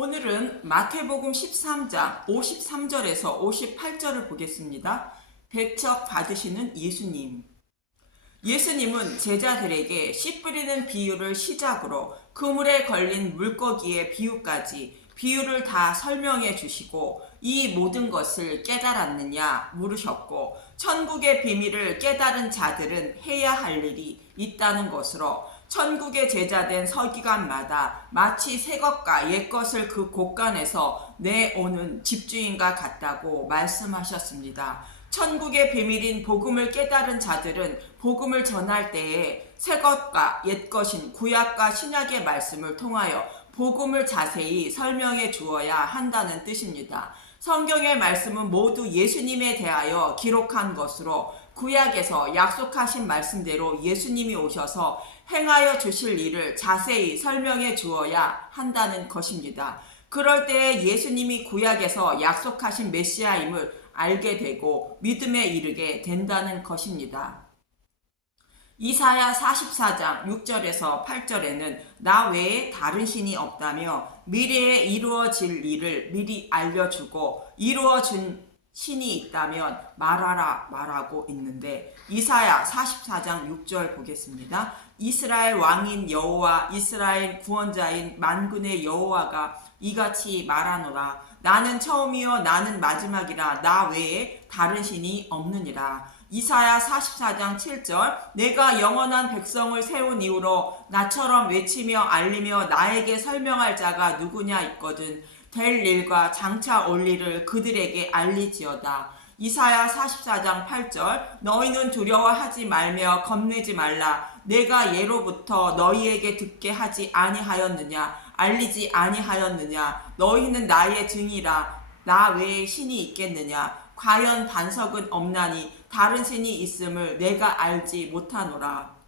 오늘은 마태복음 13장 53절에서 58절을 보겠습니다. 배척 받으시는 예수님. 예수님은 제자들에게 씨 뿌리는 비유를 시작으로 그물에 걸린 물고기의 비유까지 비유를 다 설명해 주시고 이 모든 것을 깨달았느냐 물으셨고, 천국의 비밀을 깨달은 자들은 해야 할 일이 있다는 것으로 천국의 제자된 서기관마다 마치 새 것과 옛 것을 그 곳간에서 내오는 집주인과 같다고 말씀하셨습니다. 천국의 비밀인 복음을 깨달은 자들은 복음을 전할 때에 새 것과 옛 것인 구약과 신약의 말씀을 통하여 복음을 자세히 설명해 주어야 한다는 뜻입니다. 성경의 말씀은 모두 예수님에 대하여 기록한 것으로 구약에서 약속하신 말씀대로 예수님이 오셔서 행하여 주실 일을 자세히 설명해 주어야 한다는 것입니다. 그럴 때 예수님이 구약에서 약속하신 메시아임을 알게 되고 믿음에 이르게 된다는 것입니다. 이사야 44장 6절에서 8절에는 나 외에 다른 신이 없다며 미래에 이루어질 일을 미리 알려주고 이루어준 신이 있다면 말하라 말하고 있는데, 이사야 44장 6절 보겠습니다. 이스라엘 왕인 여호와 이스라엘 구원자인 만군의 여호와가 이같이 말하노라. 나는 처음이요 나는 마지막이라. 나 외에 다른 신이 없느니라. 이사야 44장 7절 내가 영원한 백성을 세운 이후로 나처럼 외치며 알리며 나에게 설명할 자가 누구냐 있거든. 될 일과 장차 올 일을 그들에게 알리지어다. 이사야 44장 8절 너희는 두려워하지 말며 겁내지 말라. 내가 예로부터 너희에게 듣게 하지 아니하였느냐 알리지 아니하였느냐. 너희는 나의 증이라. 나 외에 신이 있겠느냐. 과연 반석은 없나니 다른 신이 있음을 내가 알지 못하노라.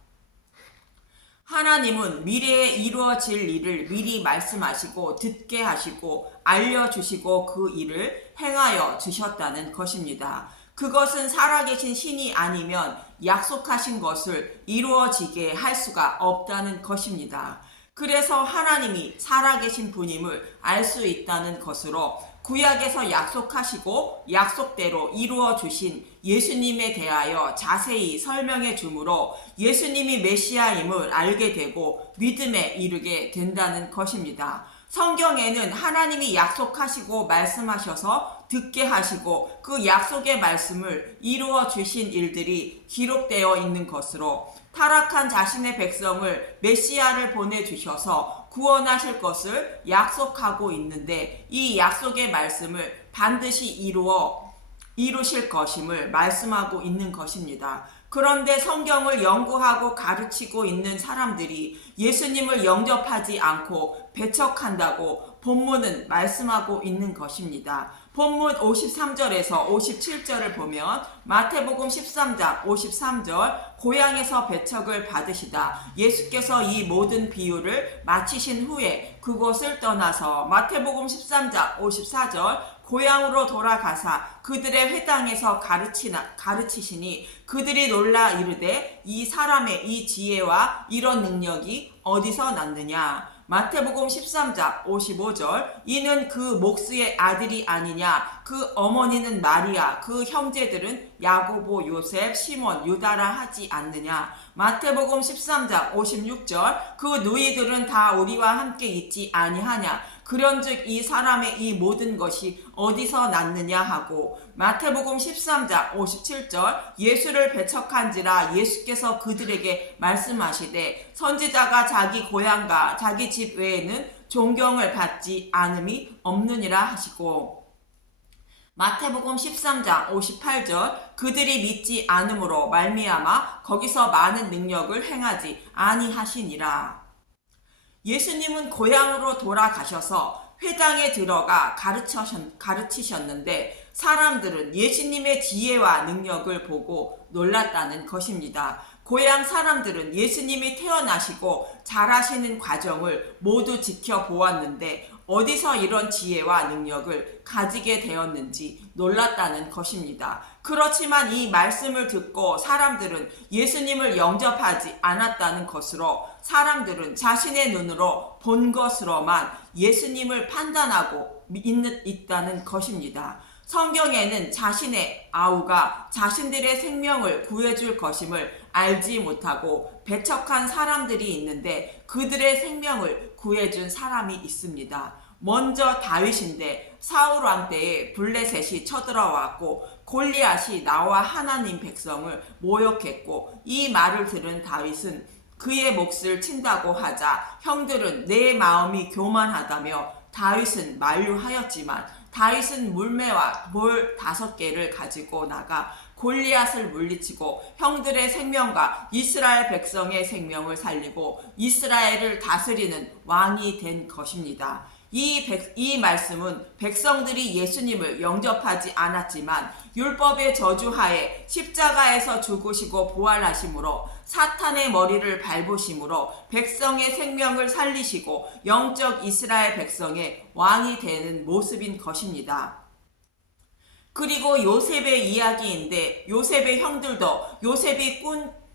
하나님은 미래에 이루어질 일을 미리 말씀하시고 듣게 하시고 알려주시고 그 일을 행하여 주셨다는 것입니다. 그것은 살아계신 신이 아니면 약속하신 것을 이루어지게 할 수가 없다는 것입니다. 그래서 하나님이 살아계신 분임을 알 수 있다는 것으로 구약에서 약속하시고 약속대로 이루어 주신 예수님에 대하여 자세히 설명해 주므로 예수님이 메시아임을 알게 되고 믿음에 이르게 된다는 것입니다. 성경에는 하나님이 약속하시고 말씀하셔서 듣게 하시고 그 약속의 말씀을 이루어 주신 일들이 기록되어 있는 것으로 타락한 자신의 백성을 메시아를 보내주셔서 구원하실 것을 약속하고 있는데, 이 약속의 말씀을 반드시 이루실 것임을 말씀하고 있는 것입니다. 그런데 성경을 연구하고 가르치고 있는 사람들이 예수님을 영접하지 않고 배척한다고 본문은 말씀하고 있는 것입니다. 본문 53절에서 57절을 보면 마태복음 13장 53절 고향에서 배척을 받으시다. 예수께서 이 모든 비유를 마치신 후에 그곳을 떠나서 마태복음 13장 54절 고향으로 돌아가사 그들의 회당에서 가르치시니 그들이 놀라 이르되 이 사람의 이 지혜와 이런 능력이 어디서 났느냐. 마태복음 13장 55절 이는 그 목수의 아들이 아니냐. 그 어머니는 마리아, 그 형제들은 야고보, 요셉, 시몬, 유다라 하지 않느냐. 마태복음 13장 56절 그 누이들은 다 우리와 함께 있지 아니하냐. 그런즉 이 사람의 이 모든 것이 어디서 났느냐 하고, 마태복음 13장 57절 예수를 배척한지라 예수께서 그들에게 말씀하시되 선지자가 자기 고향과 자기 집 외에는 존경을 받지 않음이 없느니라 하시고, 마태복음 13장 58절 그들이 믿지 않음으로 말미암아 거기서 많은 능력을 행하지 아니하시니라. 예수님은 고향으로 돌아가셔서 회당에 들어가 가르치셨는데 사람들은 예수님의 지혜와 능력을 보고 놀랐다는 것입니다. 고향 사람들은 예수님이 태어나시고 자라시는 과정을 모두 지켜보았는데 어디서 이런 지혜와 능력을 가지게 되었는지 놀랐다는 것입니다. 그렇지만 이 말씀을 듣고 사람들은 예수님을 영접하지 않았다는 것으로 사람들은 자신의 눈으로 본 것으로만 예수님을 판단하고 있다는 것입니다. 성경에는 자신의 아우가 자신들의 생명을 구해줄 것임을 알지 못하고 배척한 사람들이 있는데 그들의 생명을 구해준 사람이 있습니다. 먼저 다윗인데 사울 왕 때에 블레셋이 쳐들어왔고 골리앗이 나와 하나님 백성을 모욕했고 이 말을 들은 다윗은 그의 몫을 친다고 하자 형들은 내 마음이 교만하다며 다윗은 만류하였지만 다윗은 물매와 돌 5개를 가지고 나가 골리앗을 물리치고 형들의 생명과 이스라엘 백성의 생명을 살리고 이스라엘을 다스리는 왕이 된 것입니다. 이 말씀은 백성들이 예수님을 영접하지 않았지만 율법의 저주하에 십자가에서 죽으시고 부활하심으로 사탄의 머리를 밟으심으로 백성의 생명을 살리시고 영적 이스라엘 백성의 왕이 되는 모습인 것입니다. 그리고 요셉의 이야기인데 요셉의 형들도 요셉이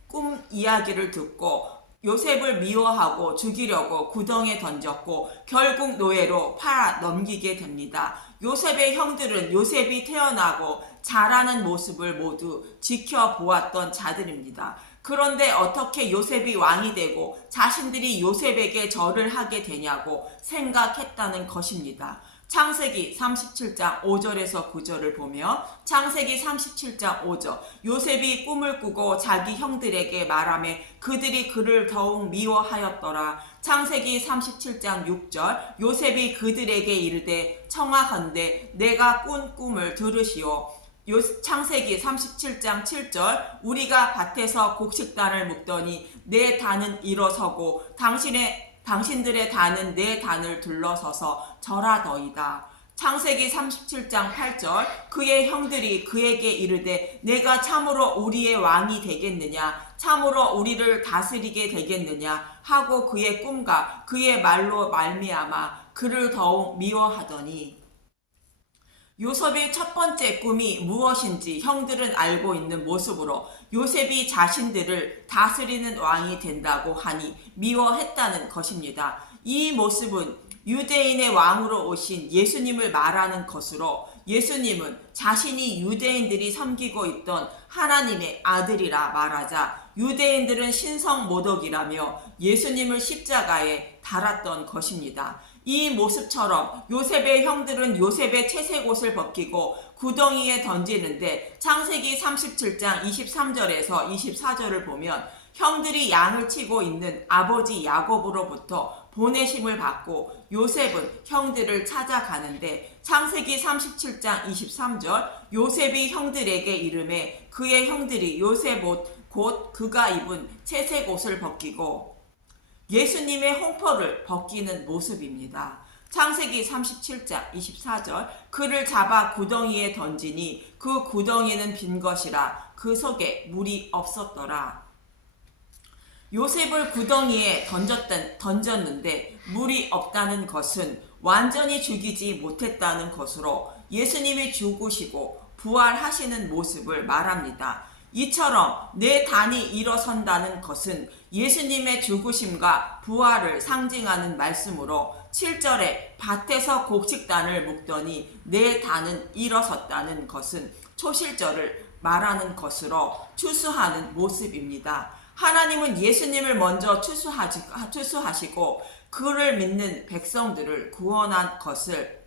꿈 이야기를 듣고 요셉을 미워하고 죽이려고 구덩이에 던졌고 결국 노예로 팔아 넘기게 됩니다. 요셉의 형들은 요셉이 태어나고 자라는 모습을 모두 지켜보았던 자들입니다. 그런데 어떻게 요셉이 왕이 되고 자신들이 요셉에게 절을 하게 되냐고 생각했다는 것입니다. 창세기 37장 5절에서 9절을 보며 창세기 37장 5절 요셉이 꿈을 꾸고 자기 형들에게 말하며 그들이 그를 더욱 미워하였더라. 창세기 37장 6절 요셉이 그들에게 이르되 청하건대 내가 꾼 꿈을 들으시오. 창세기 37장 7절 우리가 밭에서 곡식단을 묶더니 내 단은 일어서고 당신들의 단은 내 단을 둘러서서 절하더이다. 창세기 37장 8절 그의 형들이 그에게 이르되 내가 참으로 우리의 왕이 되겠느냐 참으로 우리를 다스리게 되겠느냐 하고 그의 꿈과 그의 말로 말미암아 그를 더욱 미워하더니 요셉의 첫 번째 꿈이 무엇인지 형들은 알고 있는 모습으로 요셉이 자신들을 다스리는 왕이 된다고 하니 미워했다는 것입니다. 이 모습은 유대인의 왕으로 오신 예수님을 말하는 것으로 예수님은 자신이 유대인들이 섬기고 있던 하나님의 아들이라 말하자 유대인들은 신성 모독이라며 예수님을 십자가에 달았던 것입니다. 이 모습처럼 요셉의 형들은 요셉의 채색 옷을 벗기고 구덩이에 던지는데 창세기 37장 23절에서 24절을 보면 형들이 양을 치고 있는 아버지 야곱으로부터 보내심을 받고 요셉은 형들을 찾아가는데 창세기 37장 23절 요셉이 형들에게 이르매 그의 형들이 요셉 옷 곧 그가 입은 채색 옷을 벗기고 예수님의 홍포를 벗기는 모습입니다. 창세기 37장 24절 그를 잡아 구덩이에 던지니 그 구덩이는 빈 것이라 그 속에 물이 없었더라. 요셉을 구덩이에 던졌는데 물이 없다는 것은 완전히 죽이지 못했다는 것으로 예수님이 죽으시고 부활하시는 모습을 말합니다. 이처럼 내 단이 일어선다는 것은 예수님의 죽으심과 부활을 상징하는 말씀으로 7절에 밭에서 곡식단을 묶더니 내 단은 일어섰다는 것은 초실절을 말하는 것으로 추수하는 모습입니다. 하나님은 예수님을 먼저 추수하시고 그를 믿는 백성들을 구원한 것을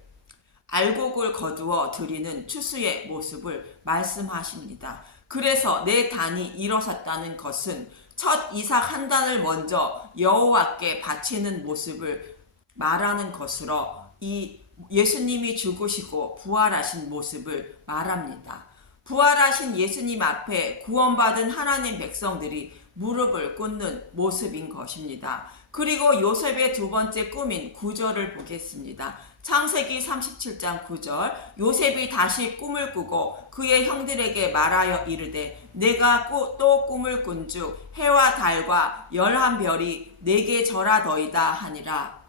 알곡을 거두어 드리는 추수의 모습을 말씀하십니다. 그래서 내 단이 일어섰다는 것은 첫 이삭 한 단을 먼저 여호와께 바치는 모습을 말하는 것으로 이 예수님이 죽으시고 부활하신 모습을 말합니다. 부활하신 예수님 앞에 구원받은 하나님 백성들이 무릎을 꿇는 모습인 것입니다. 그리고 요셉의 두 번째 꿈인 9절을 보겠습니다. 창세기 37장 9절 요셉이 다시 꿈을 꾸고 그의 형들에게 말하여 이르되 내가 또 꿈을 꾼즉 해와 달과 11별이 내게 절하더이다 하니라.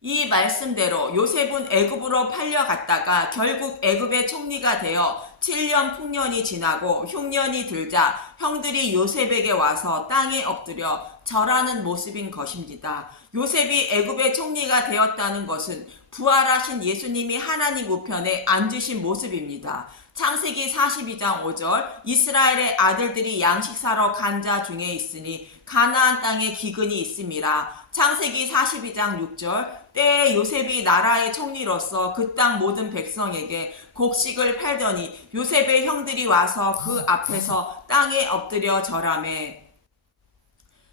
이 말씀대로 요셉은 애굽으로 팔려갔다가 결국 애굽의 총리가 되어 7년 풍년이 지나고 흉년이 들자 형들이 요셉에게 와서 땅에 엎드려 절하는 모습인 것입니다. 요셉이 애굽의 총리가 되었다는 것은 부활하신 예수님이 하나님 우편에 앉으신 모습입니다. 창세기 42장 5절 이스라엘의 아들들이 양식 사러 간 자 중에 있으니 가나안 땅에 기근이 있음이라. 창세기 42장 6절 때에 요셉이 나라의 총리로서 그 땅 모든 백성에게 곡식을 팔더니 요셉의 형들이 와서 그 앞에서 땅에 엎드려 절하매.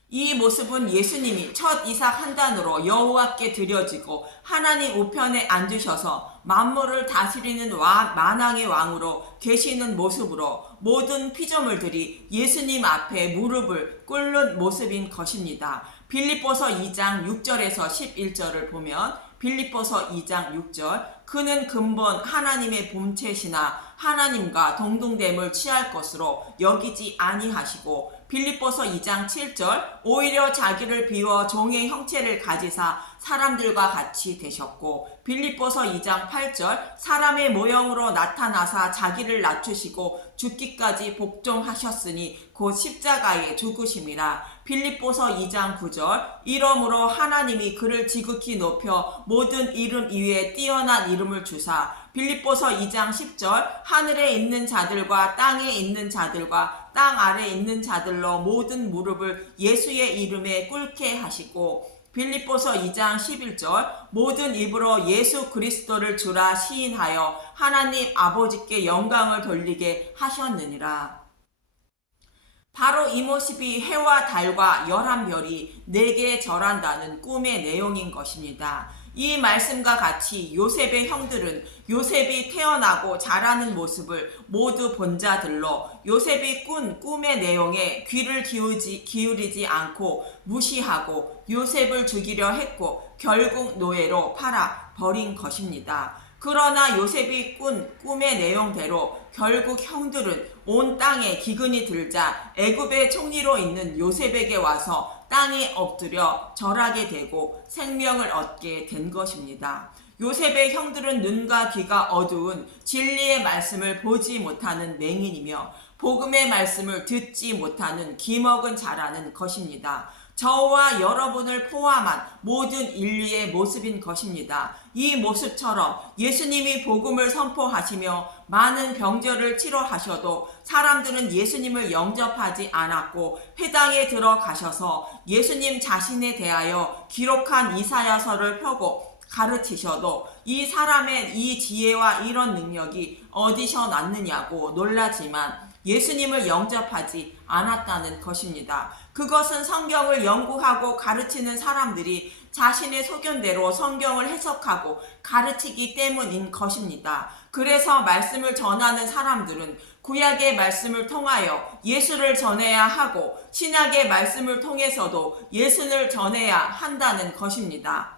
이 모습은 예수님이 첫 이삭 한 단으로 여호와께 드려지고 하나님 우편에 앉으셔서 만물을 다스리는 만왕의 왕으로 계시는 모습으로 모든 피조물들이 예수님 앞에 무릎을 꿇는 모습인 것입니다. 빌립보서 2장 6절에서 11절을 보면 빌립보서 2장 6절 그는 근본 하나님의 본체시나 하나님과 동등됨을 취할 것으로 여기지 아니하시고 빌립보서 2장 7절 오히려 자기를 비워 종의 형체를 가지사 사람들과 같이 되셨고 빌립보서 2장 8절 사람의 모형으로 나타나사 자기를 낮추시고 죽기까지 복종하셨으니 곧 십자가에 죽으심이라. 빌립보서 2장 9절 이러므로 하나님이 그를 지극히 높여 모든 이름 위에 뛰어난 이름을 주사. 빌립보서 2장 10절 하늘에 있는 자들과 땅에 있는 자들과 땅 아래에 있는 자들로 모든 무릎을 예수의 이름에 꿇게 하시고 빌립보서 2장 11절 모든 입으로 예수 그리스도를 주라 시인하여 하나님 아버지께 영광을 돌리게 하셨느니라. 바로 이 모습이 해와 달과 11별이 내게 절한다는 꿈의 내용인 것입니다. 이 말씀과 같이 요셉의 형들은 요셉이 태어나고 자라는 모습을 모두 본 자들로 요셉이 꾼 꿈의 내용에 귀를 기울이지 않고 무시하고 요셉을 죽이려 했고 결국 노예로 팔아 버린 것입니다. 그러나 요셉이 꾼 꿈의 내용대로 결국 형들은 온 땅에 기근이 들자 애굽의 총리로 있는 요셉에게 와서 땅에 엎드려 절하게 되고 생명을 얻게 된 것입니다. 요셉의 형들은 눈과 귀가 어두운 진리의 말씀을 보지 못하는 맹인이며 복음의 말씀을 듣지 못하는 귀먹은 자라는 것입니다. 저와 여러분을 포함한 모든 인류의 모습인 것입니다. 이 모습처럼 예수님이 복음을 선포하시며 많은 병절을 치료하셔도 사람들은 예수님을 영접하지 않았고 회당에 들어가셔서 예수님 자신에 대하여 기록한 이사야서를 펴고 가르치셔도 이 사람의 이 지혜와 이런 능력이 어디서 났느냐고 놀라지만 예수님을 영접하지 않았다는 것입니다. 그것은 성경을 연구하고 가르치는 사람들이 자신의 소견대로 성경을 해석하고 가르치기 때문인 것입니다. 그래서 말씀을 전하는 사람들은 구약의 말씀을 통하여 예수를 전해야 하고 신약의 말씀을 통해서도 예수를 전해야 한다는 것입니다.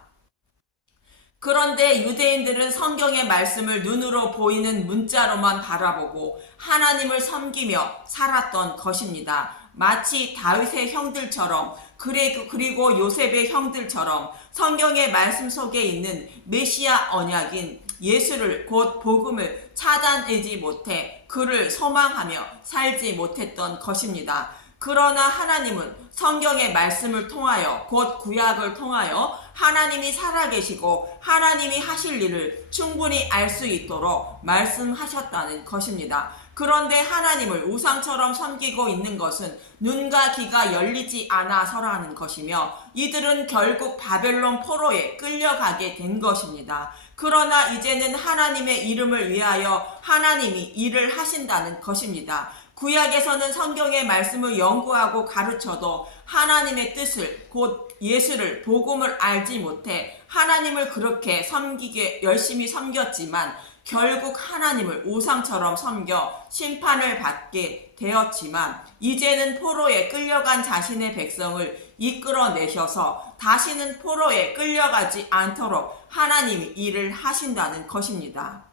그런데 유대인들은 성경의 말씀을 눈으로 보이는 문자로만 바라보고 하나님을 섬기며 살았던 것입니다. 마치 다윗의 형들처럼 그리고 요셉의 형들처럼 성경의 말씀 속에 있는 메시아 언약인 예수를 곧 복음을 찾아내지 못해 그를 소망하며 살지 못했던 것입니다. 그러나 하나님은 성경의 말씀을 통하여 곧 구약을 통하여 하나님이 살아계시고 하나님이 하실 일을 충분히 알 수 있도록 말씀하셨다는 것입니다. 그런데 하나님을 우상처럼 섬기고 있는 것은 눈과 귀가 열리지 않아서라는 것이며 이들은 결국 바벨론 포로에 끌려가게 된 것입니다. 그러나 이제는 하나님의 이름을 위하여 하나님이 일을 하신다는 것입니다. 구약에서는 성경의 말씀을 연구하고 가르쳐도 하나님의 뜻을 곧 예수를 복음을 알지 못해 하나님을 그렇게 섬기게 열심히 섬겼지만 결국 하나님을 우상처럼 섬겨 심판을 받게 되었지만 이제는 포로에 끌려간 자신의 백성을 이끌어내셔서 다시는 포로에 끌려가지 않도록 하나님이 일을 하신다는 것입니다.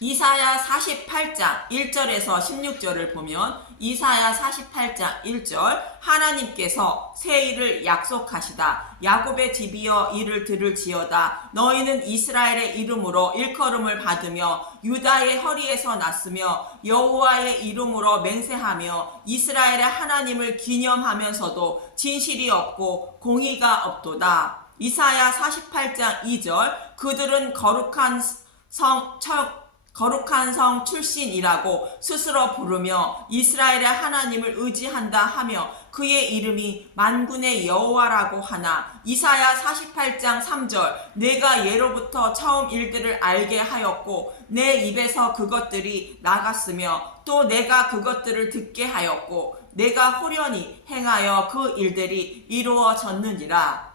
이사야 48장 1절에서 16절을 보면 이사야 48장 1절 하나님께서 새 일을 약속하시다. 야곱의 집이여 이를 들을지어다. 너희는 이스라엘의 이름으로 일컬음을 받으며 유다의 허리에서 났으며 여호와의 이름으로 맹세하며 이스라엘의 하나님을 기념하면서도 진실이 없고 공의가 없도다. 이사야 48장 2절 그들은 거룩한 성 출신이라고 스스로 부르며 이스라엘의 하나님을 의지한다 하며 그의 이름이 만군의 여호와라고 하나. 이사야 48장 3절 내가 예로부터 처음 일들을 알게 하였고 내 입에서 그것들이 나갔으며 또 내가 그것들을 듣게 하였고 내가 호련히 행하여 그 일들이 이루어졌느니라.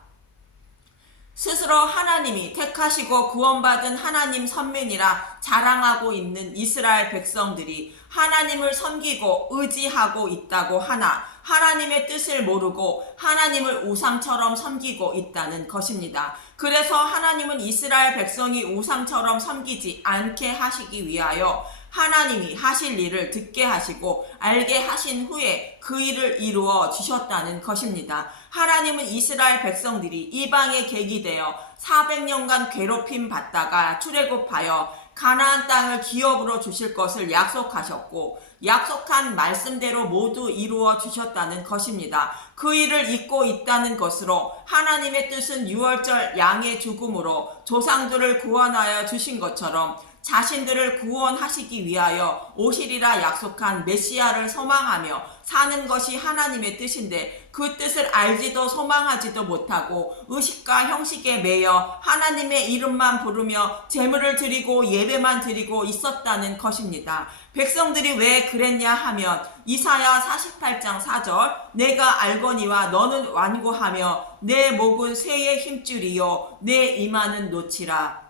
스스로 하나님이 택하시고 구원받은 하나님 선민이라 자랑하고 있는 이스라엘 백성들이 하나님을 섬기고 의지하고 있다고 하나 하나님의 뜻을 모르고 하나님을 우상처럼 섬기고 있다는 것입니다. 그래서 하나님은 이스라엘 백성이 우상처럼 섬기지 않게 하시기 위하여 하나님이 하실 일을 듣게 하시고 알게 하신 후에 그 일을 이루어 주셨다는 것입니다. 하나님은 이스라엘 백성들이 이방의 객이 되어 400년간 괴롭힘 받다가 출애굽하여 가나안 땅을 기업으로 주실 것을 약속하셨고 약속한 말씀대로 모두 이루어 주셨다는 것입니다. 그 일을 잊고 있다는 것으로 하나님의 뜻은 유월절 양의 죽음으로 조상들을 구원하여 주신 것처럼 자신들을 구원하시기 위하여 오시리라 약속한 메시아를 소망하며 사는 것이 하나님의 뜻인데 그 뜻을 알지도 소망하지도 못하고 의식과 형식에 매여 하나님의 이름만 부르며 제물을 드리고 예배만 드리고 있었다는 것입니다. 백성들이 왜 그랬냐 하면 이사야 48장 4절 내가 알거니와 너는 완고하며 내 목은 쇠의 힘줄이요 내 이마는 노치라.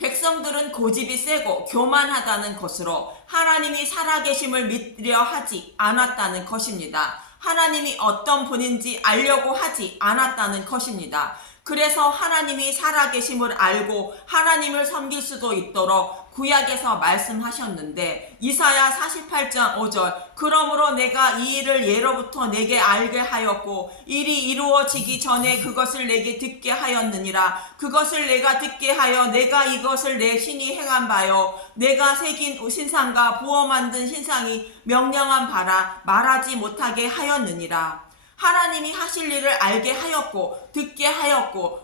백성들은 고집이 세고 교만하다는 것으로 하나님이 살아계심을 믿으려 하지 않았다는 것입니다. 하나님이 어떤 분인지 알려고 하지 않았다는 것입니다. 그래서 하나님이 살아계심을 알고 하나님을 섬길 수도 있도록 구약에서 말씀하셨는데 이사야 48장 5절 그러므로 내가 이 일을 예로부터 내게 알게 하였고 일이 이루어지기 전에 그것을 내게 듣게 하였느니라. 그것을 내가 듣게 하여 내가 이것을 내 신이 행한 바요 내가 새긴 신상과 부어 만든 신상이 명령한 바라 말하지 못하게 하였느니라. 하나님이 하실 일을 알게 하였고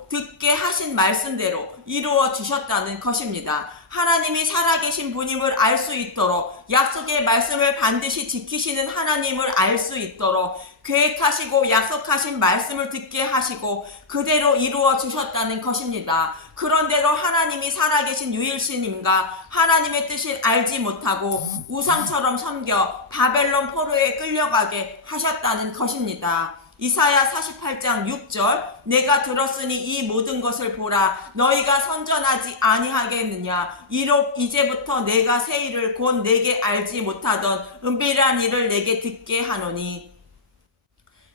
듣게 하신 말씀대로 이루어 주셨다는 것입니다. 하나님이 살아계신 분임을 알 수 있도록 약속의 말씀을 반드시 지키시는 하나님을 알 수 있도록 계획하시고 약속하신 말씀을 듣게 하시고 그대로 이루어 주셨다는 것입니다. 그런데도 하나님이 살아계신 유일신임과 하나님의 뜻을 알지 못하고 우상처럼 섬겨 바벨론 포로에 끌려가게 하셨다는 것입니다. 이사야 48장 6절 내가 들었으니 이 모든 것을 보라 너희가 선전하지 아니하겠느냐 이제부터 내가 새 일을 곧 내게 알지 못하던 은밀한 일을 내게 듣게 하노니.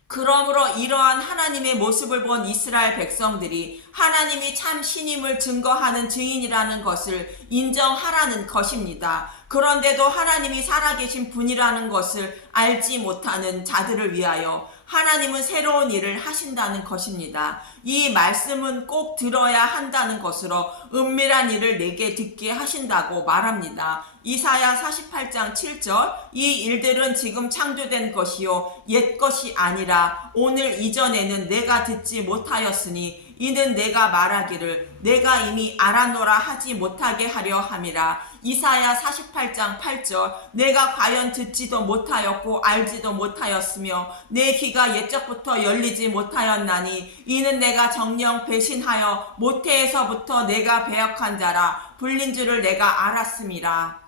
그러므로 이러한 하나님의 모습을 본 이스라엘 백성들이 하나님이 참 신임을 증거하는 증인이라는 것을 인정하라는 것입니다. 그런데도 하나님이 살아계신 분이라는 것을 알지 못하는 자들을 위하여 하나님은 새로운 일을 하신다는 것입니다. 이 말씀은 꼭 들어야 한다는 것으로 은밀한 일을 내게 듣게 하신다고 말합니다. 이사야 48장 7절 이 일들은 지금 창조된 것이요 옛 것이 아니라 오늘 이전에는 내가 듣지 못하였으니 이는 내가 말하기를 내가 이미 알아노라 하지 못하게 하려 함이라. 이사야 48장 8절 내가 과연 듣지도 못하였고 알지도 못하였으며 내 귀가 옛적부터 열리지 못하였나니 이는 내가 정녕 배신하여 모태에서부터 내가 배역한 자라 불린 줄을 내가 알았음이라.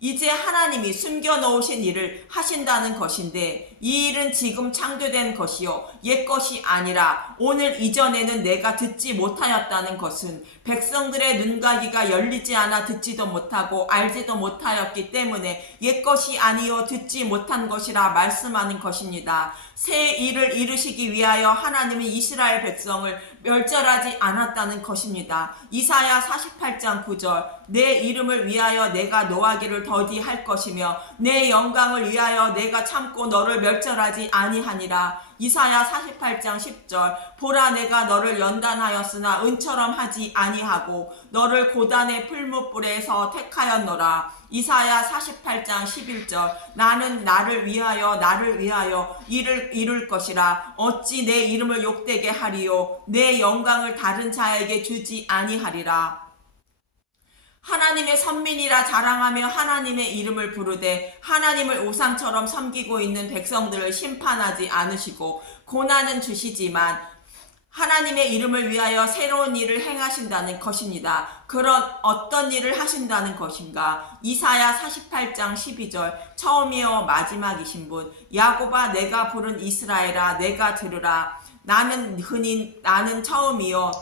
이제 하나님이 숨겨놓으신 일을 하신다는 것인데 이 일은 지금 창조된 것이요 옛 것이 아니라 오늘 이전에는 내가 듣지 못하였다는 것은 백성들의 눈과 귀가 열리지 않아 듣지도 못하고 알지도 못하였기 때문에 옛 것이 아니요 듣지 못한 것이라 말씀하는 것입니다. 새 일을 이루시기 위하여 하나님이 이스라엘 백성을 멸절하지 않았다는 것입니다. 이사야 48장 9절 내 이름을 위하여 내가 노하기를 더디할 것이며 내 영광을 위하여 내가 참고 너를 멸절하지 아니하니라. 이사야 48장 10절 보라 내가 너를 연단하였으나 은처럼 하지 아니하고 너를 고단의 풀무불에서 택하였노라. 이사야 48장 11절 나는 나를 위하여 일을 이룰 것이라. 어찌 내 이름을 욕되게 하리요 내 영광을 다른 자에게 주지 아니하리라. 하나님의 선민이라 자랑하며 하나님의 이름을 부르되 하나님을 우상처럼 섬기고 있는 백성들을 심판하지 않으시고 고난은 주시지만 하나님의 이름을 위하여 새로운 일을 행하신다는 것입니다. 그런 어떤 일을 하신다는 것인가? 이사야 48장 12절 처음이요 마지막이신 분 야곱아 내가 부른 이스라엘아 내가 들으라. 나는 흔히 나는 처음이요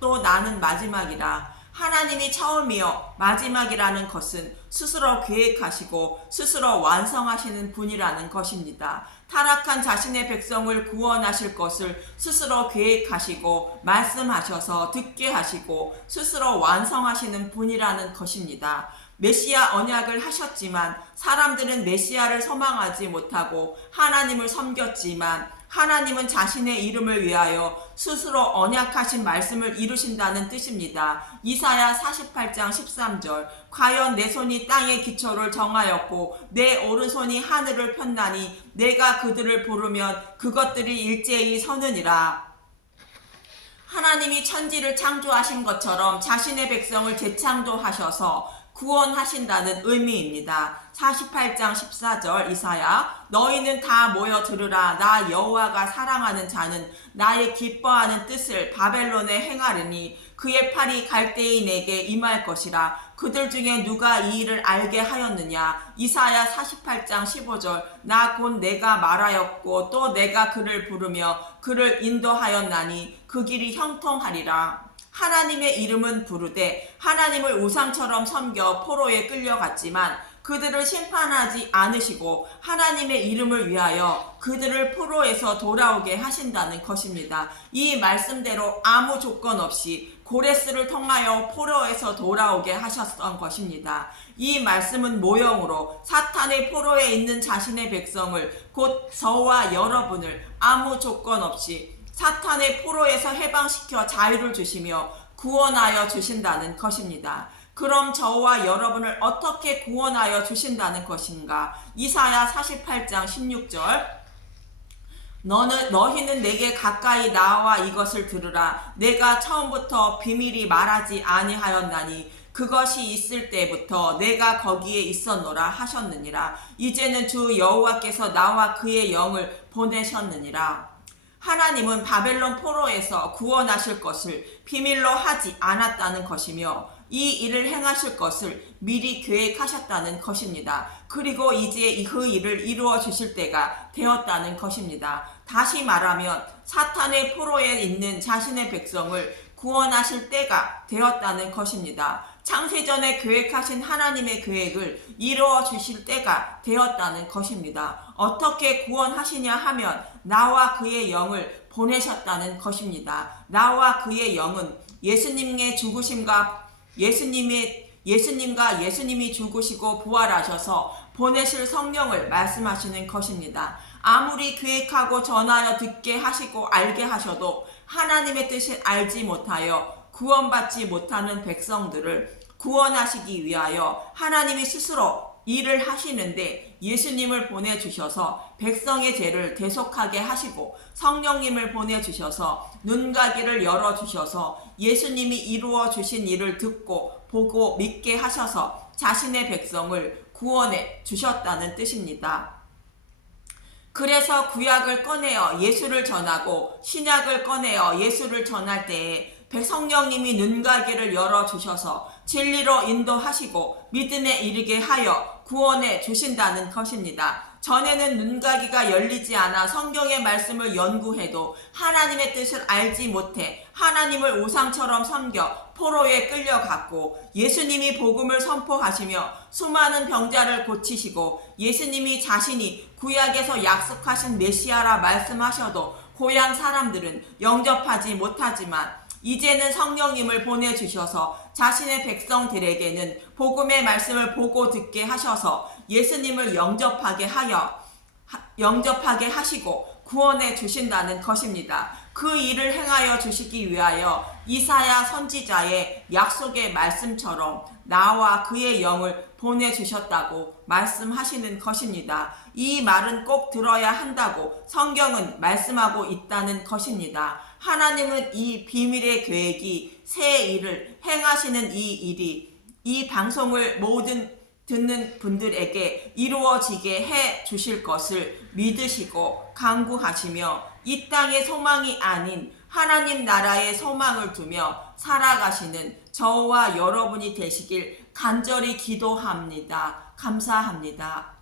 또 나는 마지막이라. 하나님이 처음이요 마지막이라는 것은 스스로 계획하시고 스스로 완성하시는 분이라는 것입니다. 타락한 자신의 백성을 구원하실 것을 스스로 계획하시고 말씀하셔서 듣게 하시고 스스로 완성하시는 분이라는 것입니다. 메시아 언약을 하셨지만 사람들은 메시아를 소망하지 못하고 하나님을 섬겼지만 하나님은 자신의 이름을 위하여 스스로 언약하신 말씀을 이루신다는 뜻입니다. 이사야 48장 13절 과연 내 손이 땅의 기초를 정하였고 내 오른손이 하늘을 폈나니 내가 그들을 부르면 그것들이 일제히 서느니라. 하나님이 천지를 창조하신 것처럼 자신의 백성을 재창조하셔서 구원하신다는 의미입니다. 48장 14절 이사야 너희는 다 모여 들으라. 나 여호와가 사랑하는 자는 나의 기뻐하는 뜻을 바벨론에 행하리니 그의 팔이 갈대인에게 임할 것이라. 그들 중에 누가 이 일을 알게 하였느냐. 이사야 48장 15절 나 곧 내가 말하였고 또 내가 그를 부르며 그를 인도하였나니 그 길이 형통하리라. 하나님의 이름은 부르되 하나님을 우상처럼 섬겨 포로에 끌려갔지만 그들을 심판하지 않으시고 하나님의 이름을 위하여 그들을 포로에서 돌아오게 하신다는 것입니다. 이 말씀대로 아무 조건 없이 고레스를 통하여 포로에서 돌아오게 하셨던 것입니다. 이 말씀은 모형으로 사탄의 포로에 있는 자신의 백성을 곧 저와 여러분을 아무 조건 없이 사탄의 포로에서 해방시켜 자유를 주시며 구원하여 주신다는 것입니다. 그럼 저와 여러분을 어떻게 구원하여 주신다는 것인가? 이사야 48장 16절 너희는 내게 가까이 나와 이것을 들으라. 내가 처음부터 비밀이 말하지 아니하였나니 그것이 있을 때부터 내가 거기에 있었노라 하셨느니라. 이제는 주 여호와께서 나와 그의 영을 보내셨느니라. 하나님은 바벨론 포로에서 구원하실 것을 비밀로 하지 않았다는 것이며 이 일을 행하실 것을 미리 계획하셨다는 것입니다. 그리고 이제 그 일을 이루어 주실 때가 되었다는 것입니다. 다시 말하면 사탄의 포로에 있는 자신의 백성을 구원하실 때가 되었다는 것입니다. 창세전에 계획하신 하나님의 계획을 이루어 주실 때가 되었다는 것입니다. 어떻게 구원하시냐 하면 나와 그의 영을 보내셨다는 것입니다. 나와 그의 영은 예수님의 죽으심과 예수님이 죽으시고 부활하셔서 보내실 성령을 말씀하시는 것입니다. 아무리 계획하고 전하여 듣게 하시고 알게 하셔도 하나님의 뜻을 알지 못하여 구원받지 못하는 백성들을 구원하시기 위하여 하나님이 스스로 일을 하시는데 예수님을 보내주셔서 백성의 죄를 대속하게 하시고 성령님을 보내주셔서 눈가기를 열어주셔서 예수님이 이루어 주신 일을 듣고 보고 믿게 하셔서 자신의 백성을 구원해 주셨다는 뜻입니다. 그래서 구약을 꺼내어 예수를 전하고 신약을 꺼내어 예수를 전할 때에 성령님이 눈가기를 열어주셔서 진리로 인도하시고 믿음에 이르게 하여 구원해 주신다는 것입니다. 전에는 눈가기가 열리지 않아 성경의 말씀을 연구해도 하나님의 뜻을 알지 못해 하나님을 우상처럼 섬겨 포로에 끌려갔고 예수님이 복음을 선포하시며 수많은 병자를 고치시고 예수님이 자신이 구약에서 약속하신 메시아라 말씀하셔도 고향 사람들은 영접하지 못하지만 이제는 성령님을 보내주셔서 자신의 백성들에게는 복음의 말씀을 보고 듣게 하셔서 예수님을 영접하게 하시고 구원해 주신다는 것입니다. 그 일을 행하여 주시기 위하여 이사야 선지자의 약속의 말씀처럼 나와 그의 영을 보내주셨다고 말씀하시는 것입니다. 이 말은 꼭 들어야 한다고 성경은 말씀하고 있다는 것입니다. 하나님은 이 비밀의 계획이 새 일을 행하시는 이 일이 이 방송을 모든 듣는 분들에게 이루어지게 해 주실 것을 믿으시고 간구하시며 이 땅의 소망이 아닌 하나님 나라의 소망을 두며 살아가시는 저와 여러분이 되시길 간절히 기도합니다. 감사합니다.